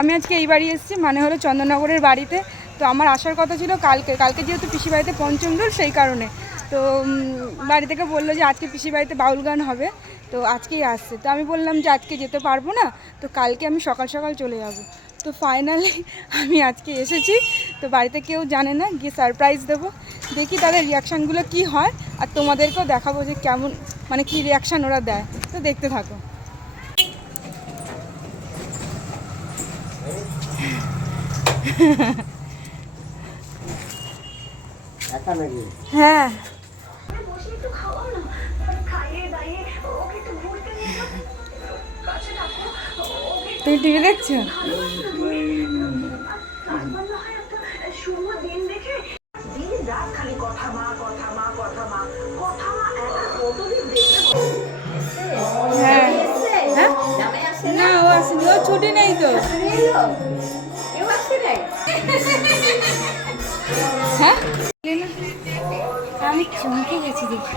আমি আজকে এই বাড়ি এসেছি, মানে হলো চন্দননগরের বাড়িতে। তো আমার আসার কথা ছিল কালকে যেহেতু পিসি বাড়িতে পঞ্চম দোল, সেই কারণে। তো বাড়ি থেকে বললো যে আজকে পিসি বাড়িতে বাউল গান হবে, তো আজকেই আসছে। তো আমি বললাম যে আজকে যেতে পারবো না, তো কালকে আমি সকাল সকাল চলে যাব। তো ফাইনালি আমি আজকে এসেছি। তো বাড়িতে কেউ জানে না, গিয়ে সারপ্রাইজ দেবো। দেখি তাদের রিয়াকশানগুলো কি হয়, আর তোমাদেরকেও দেখাবো যে কেমন, মানে কি রিয়াকশান ওরা দেয়। তো দেখতে থাকো। হ্যাঁ, তুমি টিভি দেখছো? হ্যাঁ হ্যাঁ, না ও আসেনি, ও ছুটি নেই তো। হ্যাঁ, আমি চমকে গেছি দেখি।